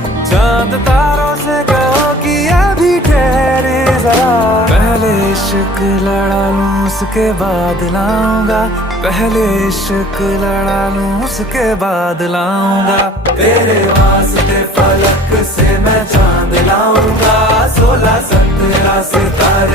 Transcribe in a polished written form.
चांद तारों से कहो कि अभी ठहरे जरा। पहले इश्क लड़ा लूं उसके बाद लाऊंगा, पहले इश्क लड़ा लूं उसके बाद लाऊंगा। तेरे वास्ते फलक से मैं चांद लाऊंगा, 16 17 सितारे